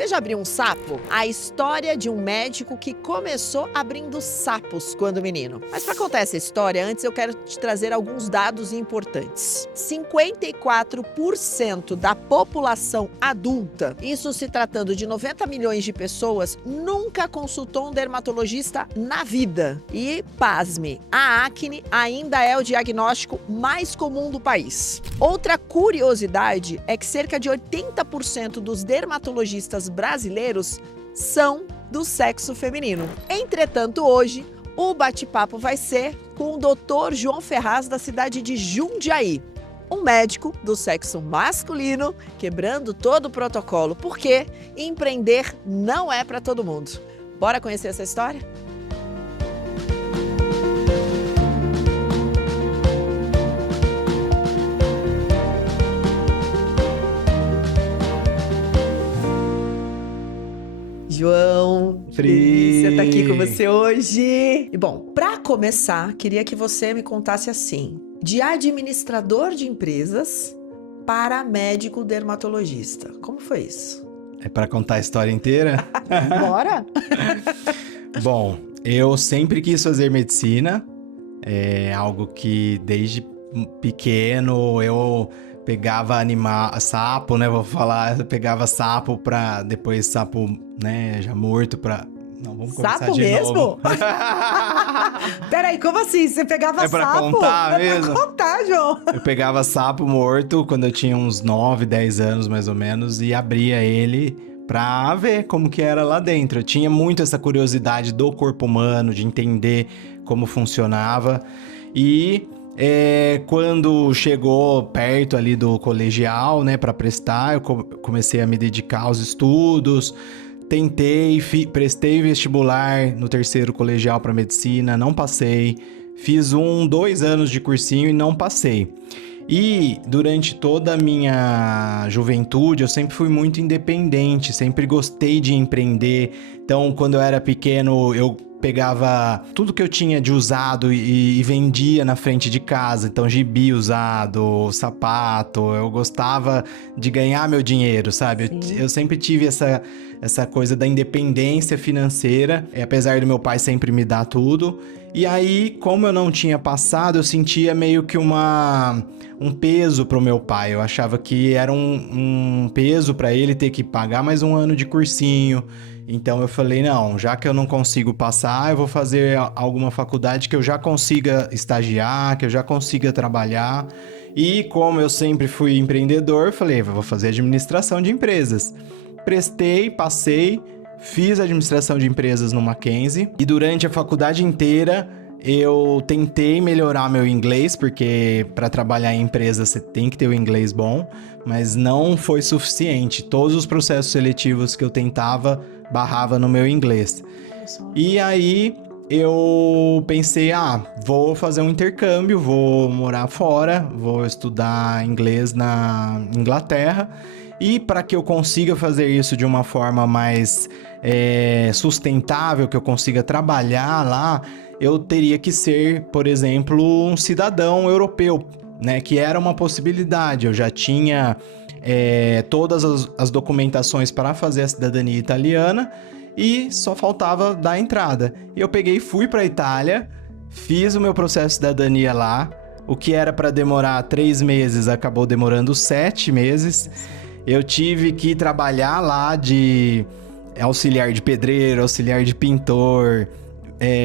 Você já abriu um sapo? A história de um médico que começou abrindo sapos quando menino. Mas para contar essa história, antes eu quero te trazer alguns dados importantes. 54% da população adulta, isso se tratando de 90 milhões de pessoas, nunca consultou um dermatologista na vida. E, pasme, a acne ainda é o diagnóstico mais comum do país. Outra curiosidade é que cerca de 80% dos dermatologistas brasileiros são do sexo feminino. Entretanto, hoje, o bate-papo vai ser com o Dr. João Ferraz, da cidade de Jundiaí. Um médico do sexo masculino, quebrando todo o protocolo, porque empreender não é para todo mundo. Bora conhecer essa história? João, delícia estar aqui com você hoje. E bom, para começar, queria que você me contasse assim, de administrador de empresas para médico dermatologista. Como foi isso? É para contar a história inteira? Bora! Bom, eu sempre quis fazer medicina. É algo que desde pequeno eu pegava sapo, né? Vou falar, eu pegava sapo pra depois sapo, né? Já morto pra... Não, vamos começar sapo de mesmo? novo. Peraí, como assim? Você pegava pra sapo? contar mesmo? É pra contar, João. Eu pegava sapo morto quando eu tinha uns 9, 10 anos mais ou menos e abria ele pra ver como que era lá dentro. Eu tinha muito essa curiosidade do corpo humano, de entender como funcionava. E quando chegou perto ali do colegial, né, para prestar, eu comecei a me dedicar aos estudos. Tentei, prestei vestibular no terceiro colegial para medicina, não passei. Fiz 2 anos de cursinho e não passei. E durante toda a minha juventude, eu sempre fui muito independente, sempre gostei de empreender. Então, quando eu era pequeno, eu pegava tudo que eu tinha de usado e vendia na frente de casa. Então, gibi usado, sapato, eu gostava de ganhar meu dinheiro, sabe? Eu sempre tive essa coisa da independência financeira, apesar do meu pai sempre me dar tudo. E aí, como eu não tinha passado, eu sentia meio que um peso pro meu pai. Eu achava que era um peso para ele ter que pagar mais 1 ano de cursinho. Então eu falei, não, já que eu não consigo passar, eu vou fazer alguma faculdade que eu já consiga estagiar, que eu já consiga trabalhar. E como eu sempre fui empreendedor, eu falei, vou fazer administração de empresas. Prestei, passei, fiz administração de empresas no Mackenzie. E durante a faculdade inteira, eu tentei melhorar meu inglês, porque para trabalhar em empresa você tem que ter o inglês bom, mas não foi suficiente. Todos os processos seletivos que eu tentava, barrava no meu inglês. E aí eu pensei, vou fazer um intercâmbio, vou morar fora, vou estudar inglês na Inglaterra. E para que eu consiga fazer isso de uma forma mais sustentável, que eu consiga trabalhar lá, eu teria que ser, por exemplo, um cidadão europeu, né? Que era uma possibilidade. Eu já tinha todas as documentações para fazer a cidadania italiana e só faltava dar a entrada. Eu peguei e fui para a Itália, fiz o meu processo de cidadania lá. O que era para demorar 3 meses acabou demorando 7 meses. Eu tive que trabalhar lá de auxiliar de pedreiro, auxiliar de pintor,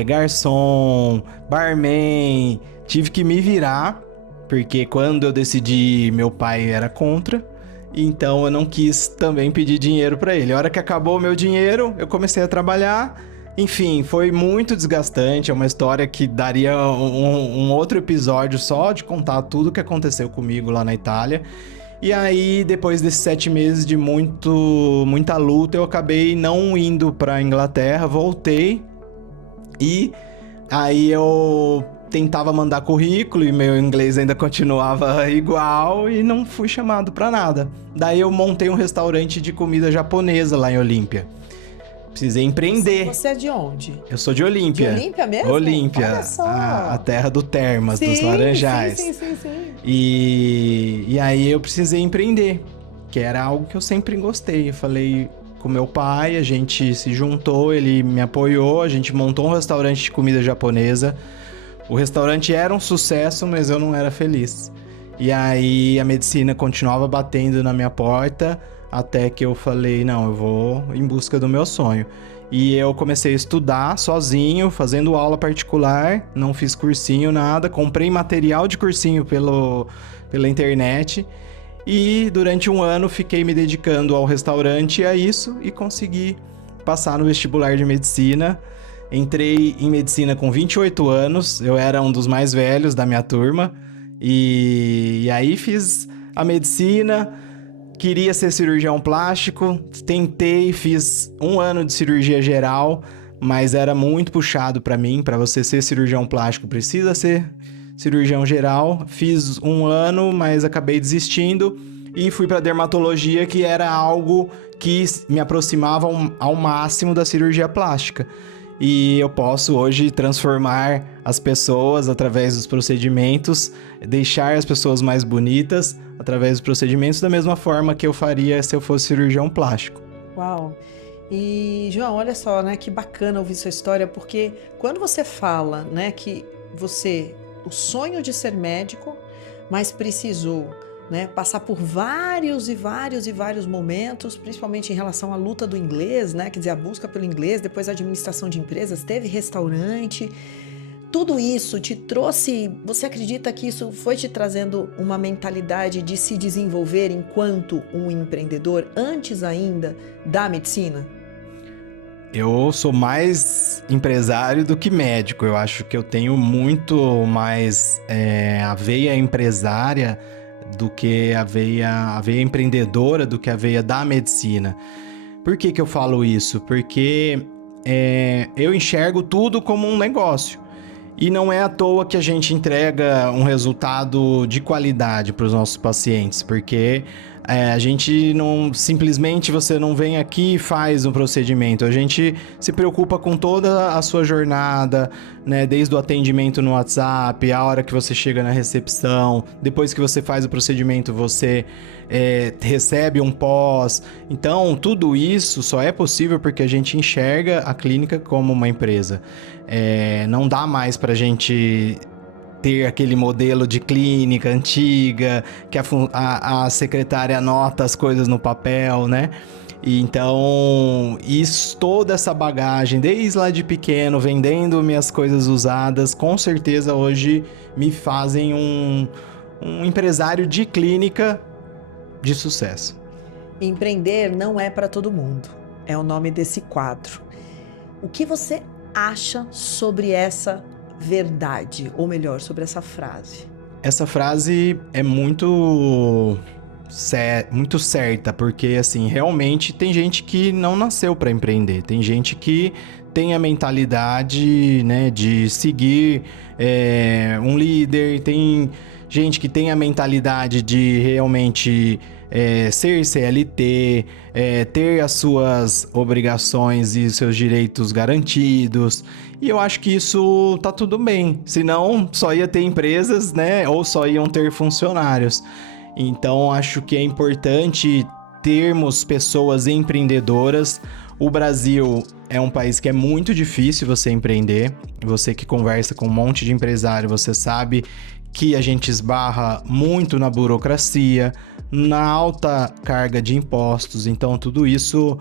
garçom, barman. Tive que me virar, porque quando eu decidi, meu pai era contra. Então eu não quis também pedir dinheiro para ele. A hora que acabou o meu dinheiro, eu comecei a trabalhar. Enfim, foi muito desgastante. É uma história que daria um outro episódio só de contar tudo o que aconteceu comigo lá na Itália. E aí, depois desses 7 meses de muita luta, eu acabei não indo pra Inglaterra, voltei. E aí eu tentava mandar currículo e meu inglês ainda continuava igual e não fui chamado pra nada. Daí eu montei um restaurante de comida japonesa lá em Olímpia. Precisei empreender. Você é de onde? Eu sou de Olímpia. De Olímpia mesmo? Olímpia, Olha só. a terra do Termas, dos Laranjais. Sim. E aí eu precisei empreender, que era algo que eu sempre gostei. Eu falei, com meu pai, a gente se juntou, ele me apoiou, a gente montou um restaurante de comida japonesa. O restaurante era um sucesso, mas eu não era feliz. E aí a medicina continuava batendo na minha porta, até que eu falei, não, eu vou em busca do meu sonho. E eu comecei a estudar sozinho, fazendo aula particular, não fiz cursinho, nada, comprei material de cursinho pela internet. E durante um ano fiquei me dedicando ao restaurante e a isso e consegui passar no vestibular de medicina. Entrei em medicina com 28 anos, eu era um dos mais velhos da minha turma. E aí fiz a medicina, queria ser cirurgião plástico, tentei, fiz um ano de cirurgia geral, mas era muito puxado para mim. Para você ser cirurgião plástico precisa ser cirurgião geral. Fiz um ano, mas acabei desistindo e fui para dermatologia, que era algo que me aproximava ao máximo da cirurgia plástica. E eu posso hoje transformar as pessoas através dos procedimentos, deixar as pessoas mais bonitas através dos procedimentos da mesma forma que eu faria se eu fosse cirurgião plástico. Uau! E, João, olha só, né, que bacana ouvir sua história, porque quando você fala, né, que o sonho de ser médico, mas precisou, né, passar por vários momentos, principalmente em relação à luta do inglês, né, quer dizer, a busca pelo inglês, depois a administração de empresas, teve restaurante, tudo isso te trouxe, você acredita que isso foi te trazendo uma mentalidade de se desenvolver enquanto um empreendedor antes ainda da medicina? Eu sou mais empresário do que médico. Eu acho que eu tenho muito mais a veia empresária do que a veia empreendedora, do que a veia da medicina. Por que eu falo isso? Porque eu enxergo tudo como um negócio. E não é à toa que a gente entrega um resultado de qualidade para os nossos pacientes, porque a gente não, simplesmente você não vem aqui e faz um procedimento, a gente se preocupa com toda a sua jornada, né, desde o atendimento no WhatsApp, a hora que você chega na recepção, depois que você faz o procedimento você recebe um pós. Então tudo isso só é possível porque a gente enxerga a clínica como uma empresa. Não dá mais pra gente ter aquele modelo de clínica antiga, que a secretária anota as coisas no papel, né? E então, toda essa bagagem, desde lá de pequeno, vendendo minhas coisas usadas, com certeza hoje me fazem um empresário de clínica de sucesso. Empreender não é para todo mundo, é o nome desse quadro. O que você acha sobre essa verdade, ou melhor, sobre essa frase? Essa frase é muito certa, porque assim, realmente tem gente que não nasceu para empreender, tem gente que tem a mentalidade, né, de seguir um líder, tem gente que tem a mentalidade de realmente ser CLT, ter as suas obrigações e seus direitos garantidos. E eu acho que isso tá tudo bem. Senão, só ia ter empresas, né? Ou só iam ter funcionários. Então, acho que é importante termos pessoas empreendedoras. O Brasil é um país que é muito difícil você empreender. Você que conversa com um monte de empresário, você sabe que a gente esbarra muito na burocracia, na alta carga de impostos. Então, tudo isso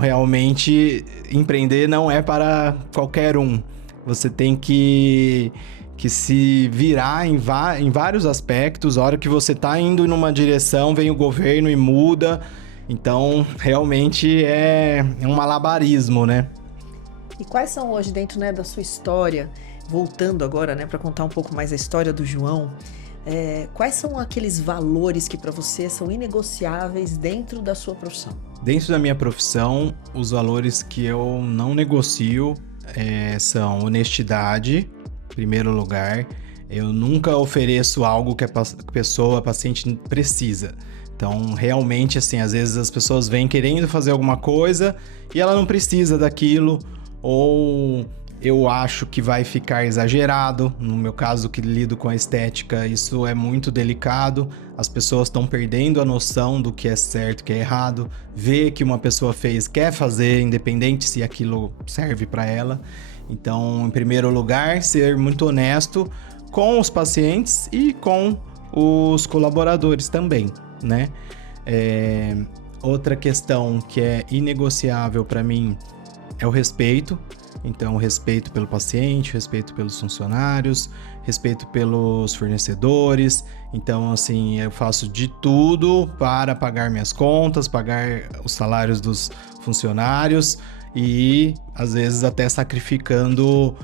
realmente empreender não é para qualquer um. Você tem que se virar em vários aspectos. A hora que você está indo numa direção, vem o governo e muda. Então, realmente é um malabarismo, né? E quais são hoje, dentro, né, da sua história, voltando agora, né, para contar um pouco mais a história do João, quais são aqueles valores que para você são inegociáveis dentro da sua profissão? Dentro da minha profissão, os valores que eu não negocio são honestidade, em primeiro lugar. Eu nunca ofereço algo que a paciente precisa. Então, realmente, assim, às vezes as pessoas vêm querendo fazer alguma coisa e ela não precisa daquilo, ou eu acho que vai ficar exagerado. No meu caso, que lido com a estética, isso é muito delicado. As pessoas estão perdendo a noção do que é certo, o que é errado. Ver que uma pessoa fez, quer fazer, independente se aquilo serve para ela. Então, em primeiro lugar, ser muito honesto com os pacientes e com os colaboradores também, né? Outra questão que é inegociável para mim é o respeito. Então, respeito pelo paciente, respeito pelos funcionários, respeito pelos fornecedores. Então, assim, eu faço de tudo para pagar minhas contas, pagar os salários dos funcionários e, às vezes, até sacrificando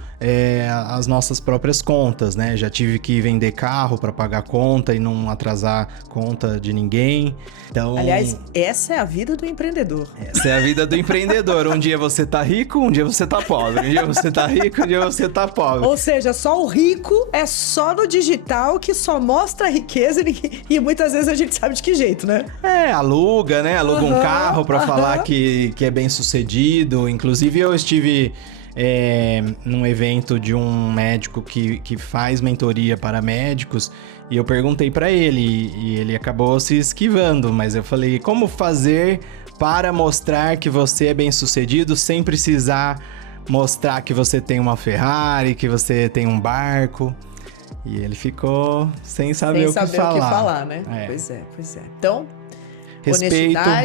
as nossas próprias contas, né? Já tive que vender carro para pagar conta e não atrasar conta de ninguém. Então, aliás, essa é a vida do empreendedor. essa é a vida do empreendedor. Um dia você tá rico, um dia você tá pobre. Um dia você tá rico, um dia você tá pobre. Ou seja, só o rico é só no digital que só mostra a riqueza e muitas vezes a gente sabe de que jeito, né? Aluga, né? Aluga um carro pra falar que é bem sucedido. Inclusive, eu estive num evento de um médico que faz mentoria para médicos e eu perguntei pra ele e ele acabou se esquivando, mas eu falei, como fazer para mostrar que você é bem sucedido sem precisar mostrar que você tem uma Ferrari, que você tem um barco? E ele ficou sem saber o que falar. Sem saber o que falar, né? Pois é. Então,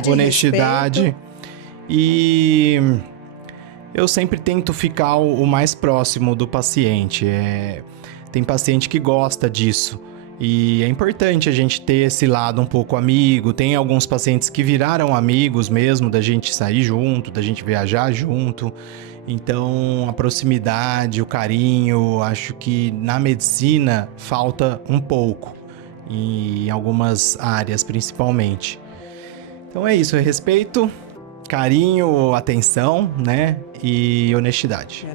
honestidade. E eu sempre tento ficar o mais próximo do paciente. Tem paciente que gosta disso. E é importante a gente ter esse lado um pouco amigo. Tem alguns pacientes que viraram amigos mesmo, da gente sair junto, da gente viajar junto. Então, a proximidade, o carinho, acho que na medicina falta um pouco, em algumas áreas principalmente. Então é isso, é respeito, carinho, atenção, né? E honestidade.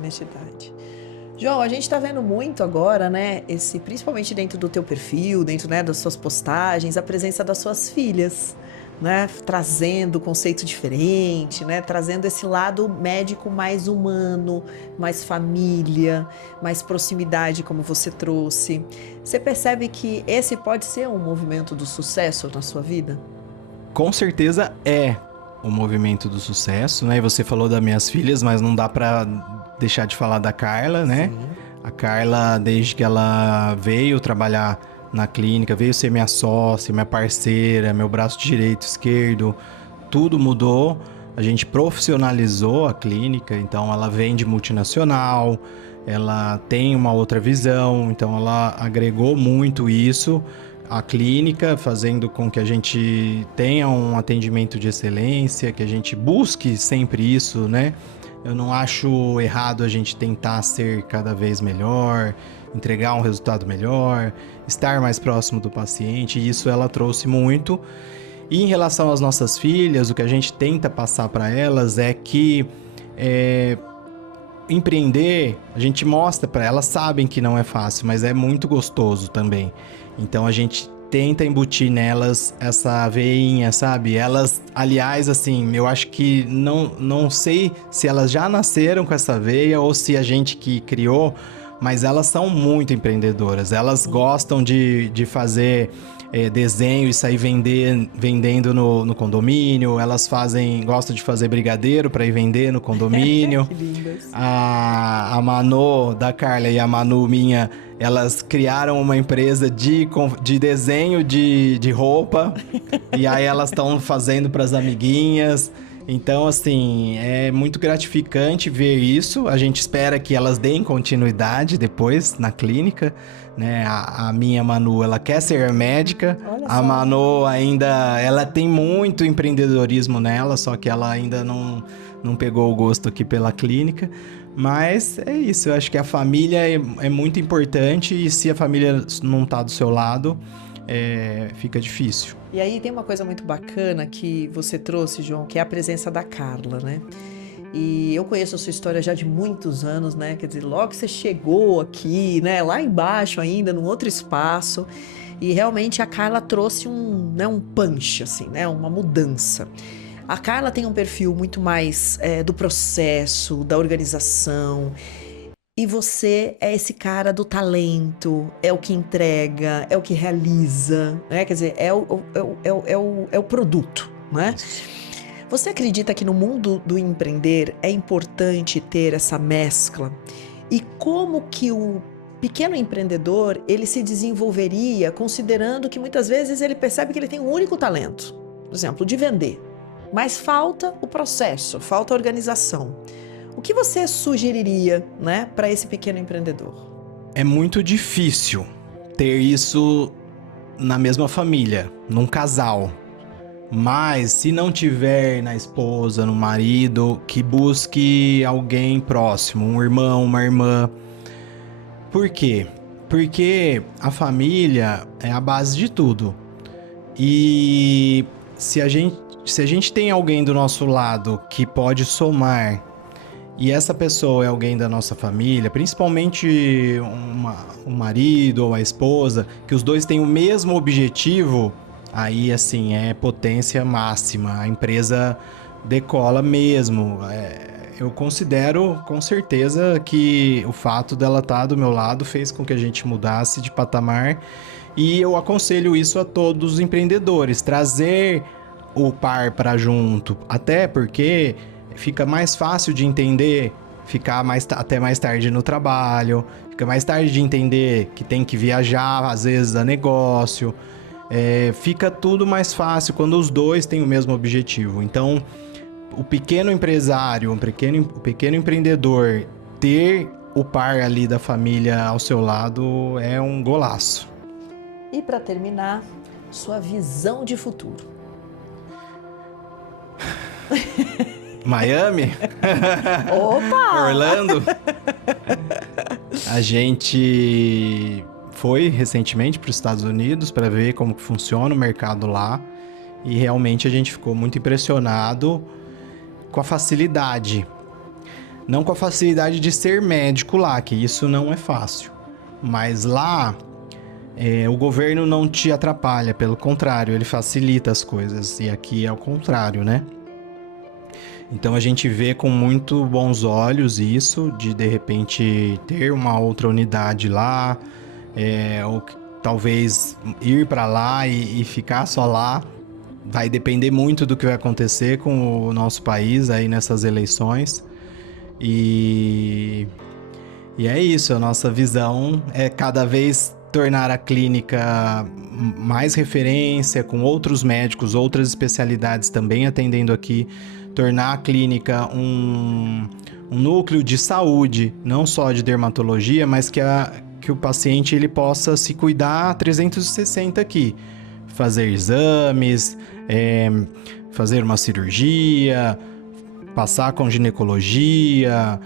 João, a gente tá vendo muito agora, né, principalmente dentro do teu perfil, dentro, né, das suas postagens, a presença das suas filhas, né, trazendo conceito diferente, né, trazendo esse lado médico mais humano, mais família, mais proximidade, como você trouxe. Você percebe que esse pode ser um movimento do sucesso na sua vida? Com certeza é o movimento do sucesso, né? Você falou das minhas filhas, mas não dá pra deixar de falar da Carla, né? Sim. A Carla, desde que ela veio trabalhar na clínica, veio ser minha sócia, minha parceira, meu braço direito, esquerdo, tudo mudou. A gente profissionalizou a clínica, então ela vem de multinacional, ela tem uma outra visão, então ela agregou muito isso à clínica, fazendo com que a gente tenha um atendimento de excelência, que a gente busque sempre isso, né? Eu não acho errado a gente tentar ser cada vez melhor, entregar um resultado melhor, estar mais próximo do paciente, e isso ela trouxe muito. E em relação às nossas filhas, o que a gente tenta passar para elas é que empreender, a gente mostra para elas, sabem que não é fácil, mas é muito gostoso também. Então a gente tenta embutir nelas essa veinha, sabe? Elas, aliás, assim, eu acho que não sei se elas já nasceram com essa veia ou se a gente que criou, mas elas são muito empreendedoras. Elas gostam de fazer desenho e sair vendendo no condomínio. Elas gostam de fazer brigadeiro para ir vender no condomínio. Que lindas. A Manu da Carla e a Manu minha, elas criaram uma empresa de desenho de roupa. E aí elas estão fazendo para as amiguinhas. Então, assim, é muito gratificante ver isso. A gente espera que elas deem continuidade depois na clínica, né? A minha Manu, ela quer ser médica. A Manu ainda, ela tem muito empreendedorismo nela, só que ela ainda não pegou o gosto aqui pela clínica. Mas é isso, eu acho que a família é muito importante e se a família não tá do seu lado, fica difícil. E aí tem uma coisa muito bacana que você trouxe, João, que é a presença da Carla, né? E eu conheço a sua história já de muitos anos, né? Quer dizer, logo que você chegou aqui, né? Lá embaixo ainda, num outro espaço. E realmente a Carla trouxe um punch, assim, né? Uma mudança. A Carla tem um perfil muito mais do processo, da organização. e você é esse cara do talento, é o que entrega, é o que realiza, né? Quer dizer, é o produto, né? Você acredita que no mundo do empreender é importante ter essa mescla? E como que o pequeno empreendedor, ele se desenvolveria considerando que muitas vezes ele percebe que ele tem um único talento, por exemplo, de vender, mas falta o processo, falta a organização. O que você sugeriria, né, para esse pequeno empreendedor? É muito difícil ter isso na mesma família, num casal. Mas se não tiver na esposa, no marido, que busque alguém próximo, um irmão, uma irmã. Por quê? Porque a família é a base de tudo. E se a gente tem alguém do nosso lado que pode somar, e essa pessoa é alguém da nossa família, principalmente um marido ou a esposa, que os dois têm o mesmo objetivo, aí assim é potência máxima, a empresa decola mesmo. Eu considero com certeza que o fato dela estar do meu lado fez com que a gente mudasse de patamar, e eu aconselho isso a todos os empreendedores, trazer o par para junto, até porque fica mais fácil de entender, ficar até mais tarde no trabalho, fica mais tarde de entender que tem que viajar, às vezes, a negócio. Fica tudo mais fácil quando os dois têm o mesmo objetivo. Então, o pequeno empresário, o pequeno empreendedor, ter o par ali da família ao seu lado é um golaço. E para terminar, sua visão de futuro. Miami? Opa! Orlando? A gente foi recentemente para os Estados Unidos para ver como que funciona o mercado lá, e realmente a gente ficou muito impressionado com a facilidade. Não com a facilidade de ser médico lá, que isso não é fácil. Mas lá, o governo não te atrapalha, pelo contrário, ele facilita as coisas. E aqui é o contrário, né? Então a gente vê com muito bons olhos isso, de repente ter uma outra unidade lá, ou talvez ir para lá e ficar só lá. Vai depender muito do que vai acontecer com o nosso país aí nessas eleições. E é isso, a nossa visão é cada vez tornar a clínica mais referência, com outros médicos, outras especialidades também atendendo aqui, tornar a clínica um núcleo de saúde, não só de dermatologia, mas que o paciente ele possa se cuidar 360 aqui. Fazer exames, fazer uma cirurgia, passar com ginecologia,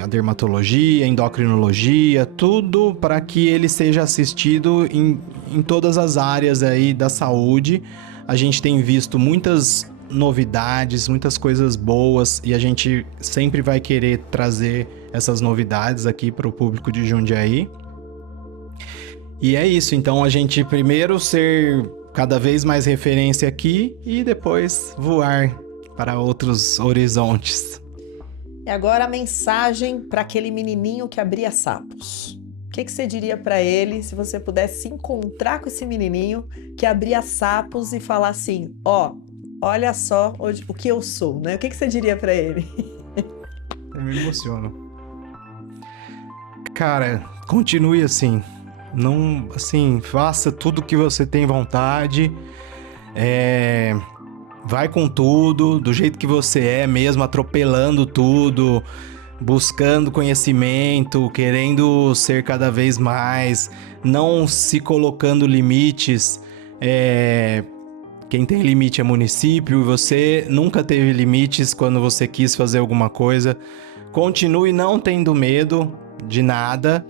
a dermatologia, endocrinologia, tudo para que ele seja assistido em todas as áreas aí da saúde. A gente tem visto muitas novidades, muitas coisas boas, e a gente sempre vai querer trazer essas novidades aqui para o público de Jundiaí. E é isso, então a gente primeiro ser cada vez mais referência aqui e depois voar para outros horizontes. E agora a mensagem para aquele menininho que abria sapos. O que você diria para ele se você pudesse se encontrar com esse menininho que abria sapos e falar assim, olha só o que eu sou, né? O que você diria para ele? Eu me emociono. Cara, continue assim. Não, assim, faça tudo que você tem vontade. Vai com tudo, do jeito que você é mesmo, atropelando tudo, buscando conhecimento, querendo ser cada vez mais, não se colocando limites. Quem tem limite é município, você nunca teve limites quando você quis fazer alguma coisa. Continue não tendo medo de nada,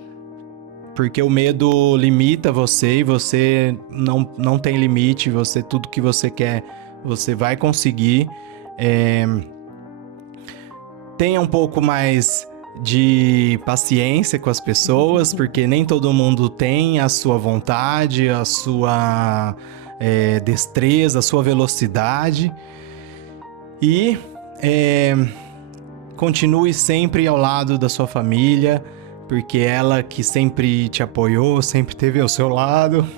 porque o medo limita você e você não tem limite. Tudo que você quer, você vai conseguir. Tenha um pouco mais de paciência com as pessoas, porque nem todo mundo tem a sua vontade, a sua destreza, a sua velocidade. E continue sempre ao lado da sua família, porque ela que sempre te apoiou, sempre esteve ao seu lado.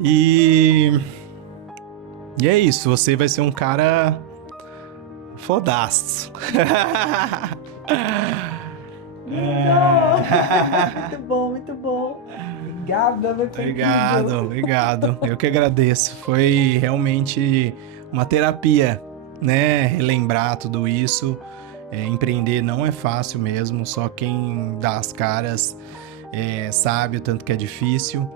E é isso, você vai ser um cara fodaço. Muito bom, muito bom. Obrigada, foi incrível. Obrigado. Eu que agradeço. Foi realmente uma terapia, né? Relembrar tudo isso. Empreender não é fácil mesmo, só quem dá as caras sabe o tanto que é difícil.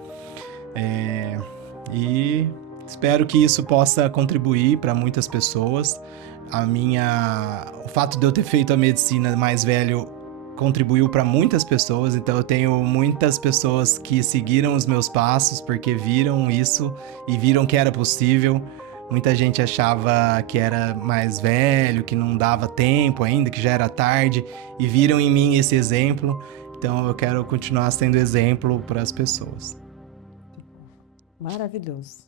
E espero que isso possa contribuir para muitas pessoas. O fato de eu ter feito a medicina mais velho contribuiu para muitas pessoas, então eu tenho muitas pessoas que seguiram os meus passos porque viram isso e viram que era possível. Muita gente achava que era mais velho, que não dava tempo ainda, que já era tarde, e viram em mim esse exemplo. Então eu quero continuar sendo exemplo para as pessoas. Maravilhoso.